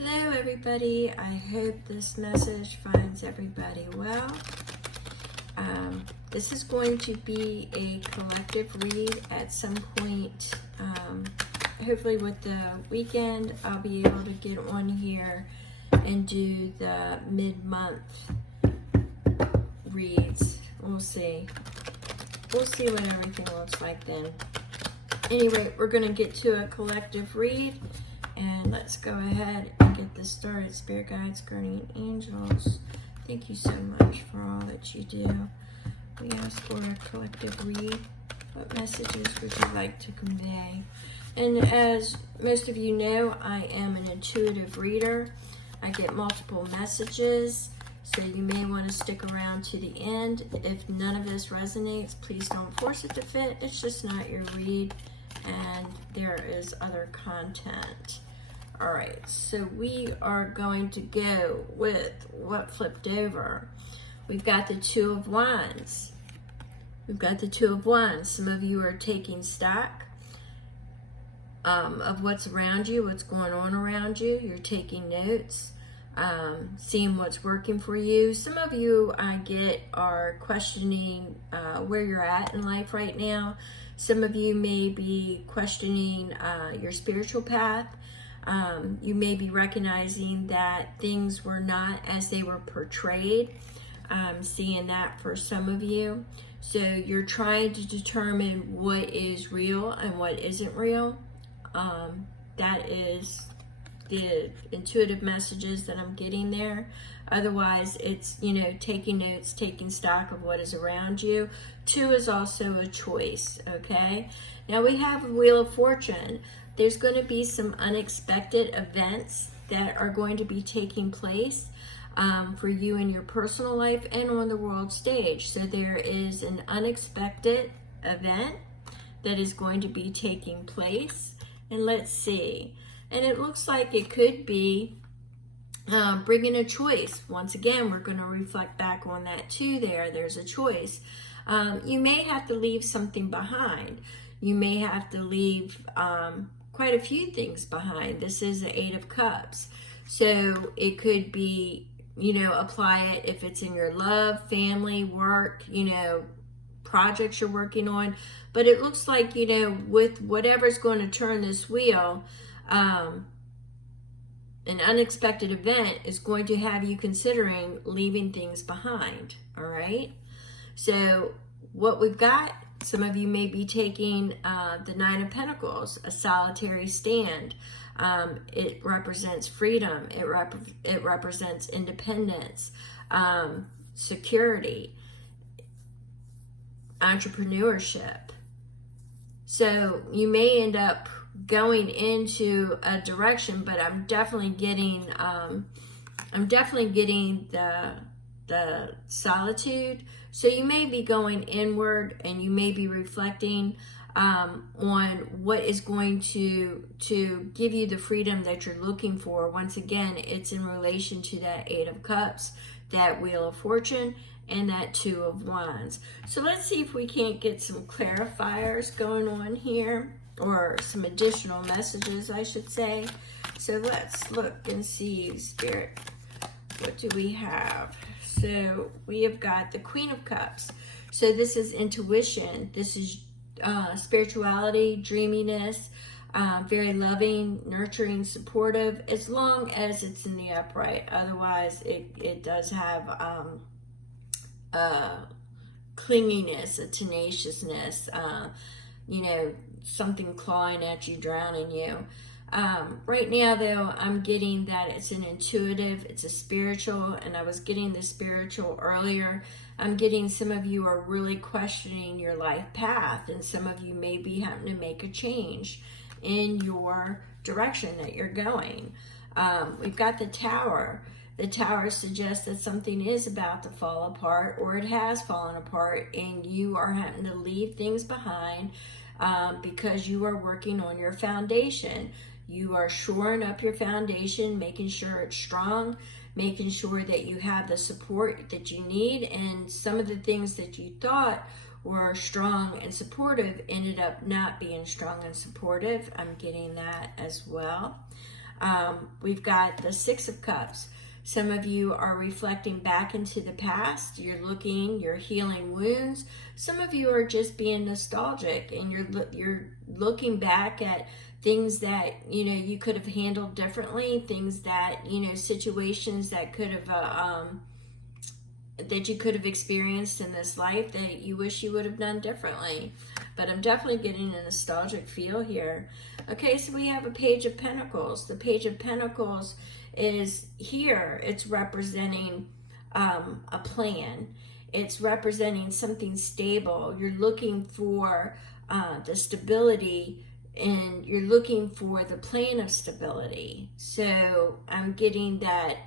Hello everybody, I hope this message finds everybody well. This is going to be a collective read at some point. Hopefully with the weekend I'll be able to get on here and do the mid-month reads. We'll see. We'll see what everything looks like then. Anyway, we're going to get to a collective read. And let's go ahead and get this started. Spirit guides, guardian angels, thank you so much for all that you do. We ask for a collective read. What messages would you like to convey? And as most of you know, I am an intuitive reader. I get multiple messages, so you may want to stick around to the end. If none of this resonates, please don't force it to fit. It's just not your read, and there is other content. All right, so we are going to go with what flipped over. We've got the Two of Wands. We've got the Two of Wands. Some of you are taking stock of what's around you, what's going on around you. You're taking notes, seeing what's working for you. Some of you, I get, are questioning where you're at in life right now. Some of you may be questioning your spiritual path. You may be recognizing that things were not as they were portrayed. Seeing that for some of you. So you're trying to determine what is real and what isn't real. That is the intuitive messages that I'm getting there. Otherwise, it's, taking notes, taking stock of what is around you. Two is also a choice, okay? Now we have a Wheel of Fortune. There's going to be some unexpected events that are going to be taking place for you in your personal life and on the world stage. So there is an unexpected event that is going to be taking place. And let's see. And it looks like it could be bringing a choice. Once again, we're going to reflect back on that too there. There's a choice. You may have to leave something behind. You may have to leave quite a few things behind. This is the Eight of Cups. So it could be, apply it if it's in your love, family, work, projects you're working on. But it looks like, with whatever's going to turn this wheel, an unexpected event is going to have you considering leaving things behind. All right. So what we've got, some of you may be taking the Nine of Pentacles, a solitary stand. It represents freedom. It represents independence, security, entrepreneurship. So you may end up going into a direction, but I'm definitely getting the solitude. So you may be going inward, and you may be reflecting on what is going to give you the freedom that you're looking for. Once again, it's in relation to that Eight of Cups, that Wheel of Fortune, and that Two of Wands. So let's see if we can't get some clarifiers going on here, or some additional messages, I should say. So let's look and see, Spirit, what do we have? So we have got the Queen of Cups. So this is intuition. This is spirituality, dreaminess, very loving, nurturing, supportive, as long as it's in the upright. Otherwise, it does have clinginess, a tenaciousness, something clawing at you, drowning you. Right now, though, I'm getting that it's an intuitive, it's a spiritual, and I was getting the spiritual earlier. I'm getting some of you are really questioning your life path, and some of you may be having to make a change in your direction that you're going. We've got the Tower. The Tower suggests that something is about to fall apart, or it has fallen apart, and you are having to leave things behind because you are working on your foundation. You are shoring up your foundation, making sure it's strong, making sure that you have the support that you need, and some of the things that you thought were strong and supportive ended up not being strong and supportive. I'm getting that as well. We've got the Six of Cups. Some of you are reflecting back into the past. You're healing wounds. Some of you are just being nostalgic, and you're looking back at things that you could have handled differently, things that situations that could have that you could have experienced in this life that you wish you would have done differently. But I'm definitely getting a nostalgic feel here. Okay, so we have a Page of Pentacles. The Page of Pentacles is here. It's representing a plan. It's representing something stable. You're looking for the stability, and you're looking for the plan of stability. So I'm getting that,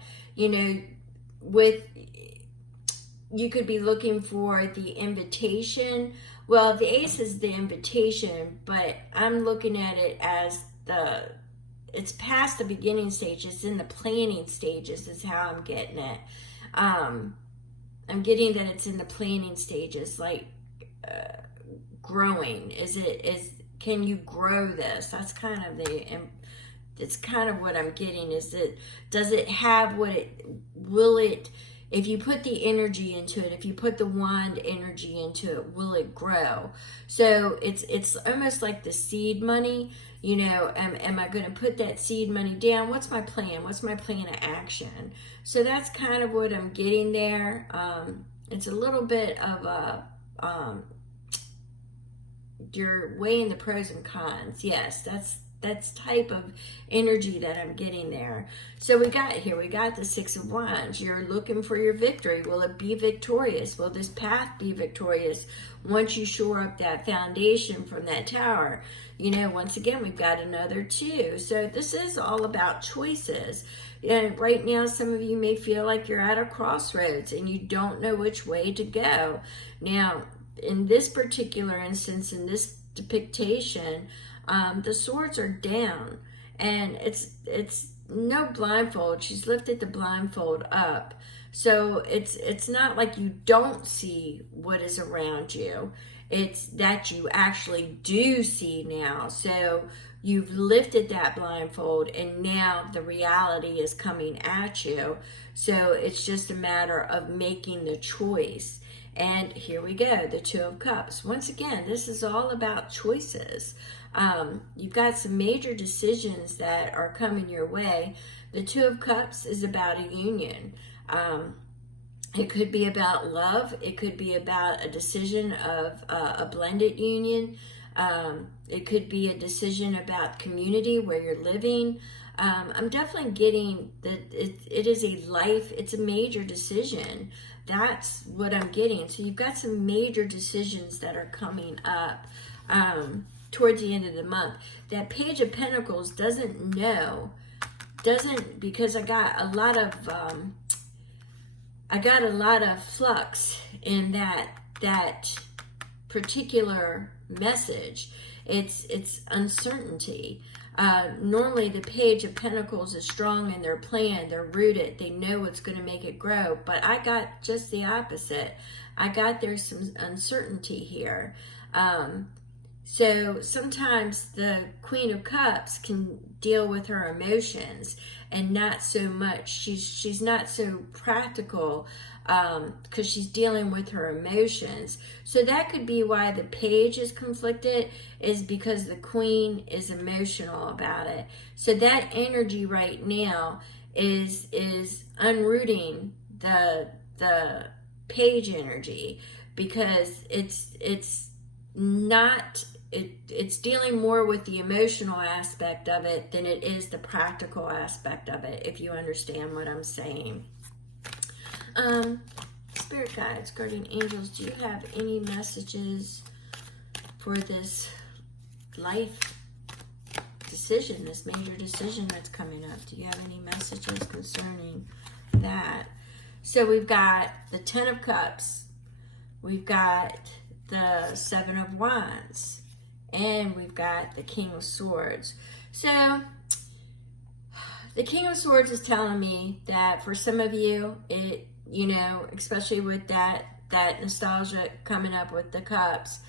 you could be looking for the invitation. Well, the Ace is the invitation, but I'm looking at it as it's past the beginning stage. It's in the planning stages is how I'm getting it. I'm getting that it's in the planning stages, like growing. Can you grow this? That's kind of it's kind of what I'm getting. Does it have if you put the energy into it, if you put the wand energy into it, will it grow? So it's almost like the seed money. Am I going to put that seed money down? What's my plan? What's my plan of action? So that's kind of what I'm getting there. It's a little bit of you're weighing the pros and cons. Yes, that's type of energy that I'm getting there. So we got the Six of Wands. You're looking for your victory. Will it be victorious? Will this path be victorious once you shore up that foundation from that tower? Once again, we've got another 2. So this is all about choices. And right now, some of you may feel like you're at a crossroads and you don't know which way to go. Now, in this particular instance, in this depiction, the swords are down, and it's no blindfold. She's lifted the blindfold up, so it's not like you don't see what is around you. It's that you actually do see now. So you've lifted that blindfold, and now the reality is coming at you. So it's just a matter of making the choice. And here we go, the Two of Cups. Once again, this is all about choices. You've got some major decisions that are coming your way. The Two of Cups is about a union. It could be about love. It could be about a decision of a blended union. It could be a decision about community where you're living. I'm definitely getting that it is a life, it's a major decision. That's what I'm getting. So you've got some major decisions that are coming up towards the end of the month. That Page of Pentacles doesn't, because I got a lot of flux in that particular message. It's uncertainty. Normally the Page of Pentacles is strong in their plan. They're rooted. They know what's going to make it grow. But I got just the opposite. I got there's some uncertainty here. So sometimes the Queen of Cups can deal with her emotions and not so much. She's not so practical because she's dealing with her emotions. So that could be why the Page is conflicted, is because the Queen is emotional about it. So that energy right now is unrooting the Page energy, because it's dealing more with the emotional aspect of it than it is the practical aspect of it, if you understand what I'm saying. Spirit guides, guardian angels, do you have any messages for this life decision, this major decision that's coming up? Do you have any messages concerning that? So we've got the Ten of Cups, we've got the Seven of Wands, and we've got the King of Swords. So the King of Swords is telling me that for some of you, especially with that nostalgia coming up with the cups,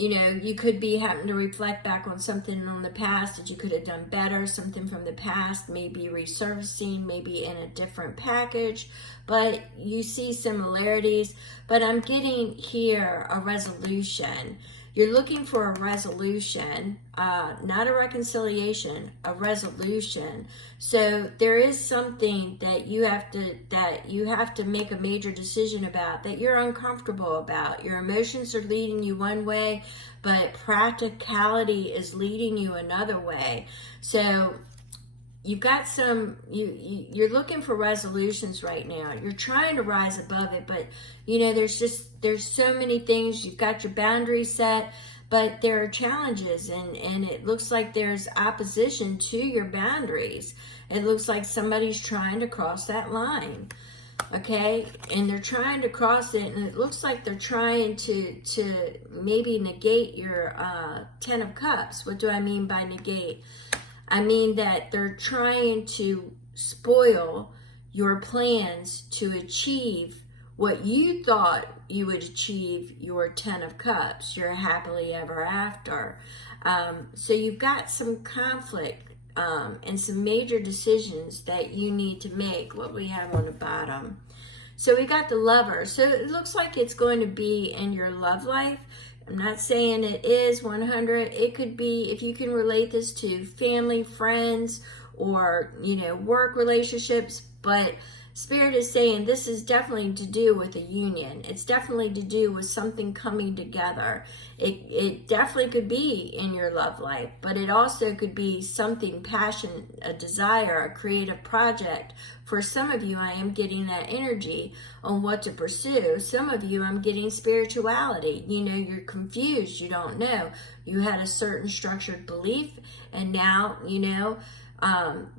you could be having to reflect back on something on the past that you could have done better, something from the past, maybe resurfacing, maybe in a different package, but you see similarities. But I'm getting here a resolution. You're looking for a resolution, not a reconciliation, a resolution. So there is something that you have to make a major decision about, that you're uncomfortable about. Your emotions are leading you one way, but practicality is leading you another way. So you've got you're looking for resolutions right now. You're trying to rise above it, but there's so many things. You've got your boundaries set, but there are challenges, and it looks like there's opposition to your boundaries. It looks like somebody's trying to cross that line. Okay, and they're trying to cross it, and it looks like they're trying to maybe negate your 10 of Cups. What do I mean by negate? I mean that they're trying to spoil your plans to achieve what you thought you would achieve, your 10 of Cups, your happily ever after. So you've got some conflict and some major decisions that you need to make. What we have on the bottom. So we got the Lover. So it looks like it's going to be in your love life. I'm not saying it is 100. It could be, if you can relate this to family, friends, or, work relationships. But Spirit is saying this is definitely to do with a union. It's definitely to do with something coming together. It definitely could be in your love life, but it also could be something, passion, a desire, a creative project. For some of you, I am getting that energy on what to pursue. Some of you, I'm getting spirituality. You're confused. You don't know. You had a certain structured belief, and now,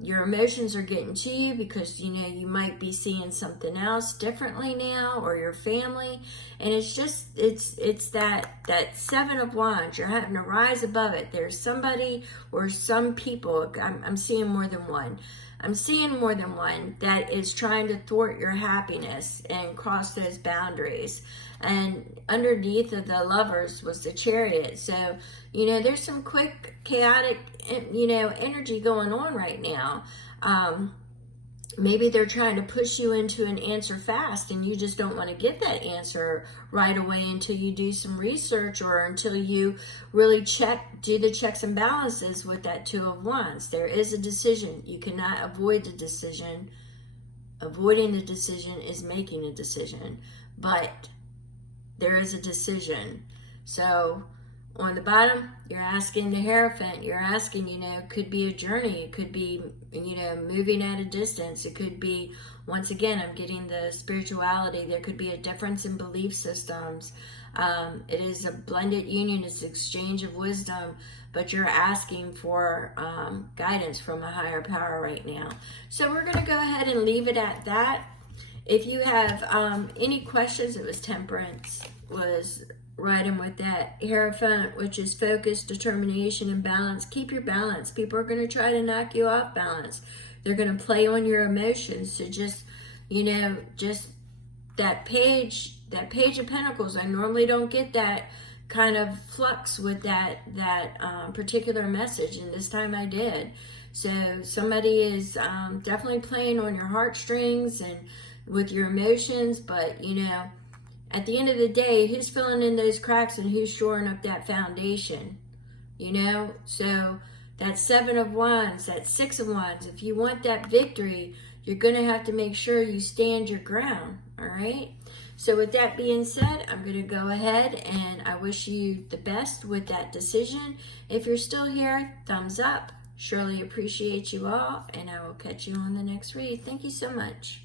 your emotions are getting to you because, you might be seeing something else differently now, or your family. And it's just, it's that 7 of Wands. You're having to rise above it. There's somebody or some people, I'm seeing more than one. I'm seeing more than one that is trying to thwart your happiness and cross those boundaries. And underneath of the Lovers was the Chariot. So, there's some quick, chaotic, energy going on right now. Maybe they're trying to push you into an answer fast, and you just don't want to get that answer right away until you do some research, or until you really do the checks and balances with that 2 of Wands. There is a decision. You cannot avoid the decision. Avoiding the decision is making a decision, but there is a decision. So on the bottom, you're asking the Hierophant. You're asking, could be a journey. It could be, moving at a distance. It could be, once again, I'm getting the spirituality. There could be a difference in belief systems. It is a blended union. It's exchange of wisdom, but you're asking for guidance from a higher power right now. So we're going to go ahead and leave it at that. If you have any questions, it was Temperance, was right in with that. Hierophant, which is focus, determination, and balance. Keep your balance. People are going to try to knock you off balance. They're going to play on your emotions. So just that page of Pentacles. I normally don't get that kind of flux with that particular message, and this time I did. So somebody is definitely playing on your heartstrings and with your emotions, but at the end of the day, who's filling in those cracks and who's shoring up that foundation? So that 7 of Wands, that 6 of Wands, if you want that victory, you're going to have to make sure you stand your ground, all right? So with that being said, I'm going to go ahead and I wish you the best with that decision. If you're still here, thumbs up. Surely appreciate you all, and I will catch you on the next read. Thank you so much.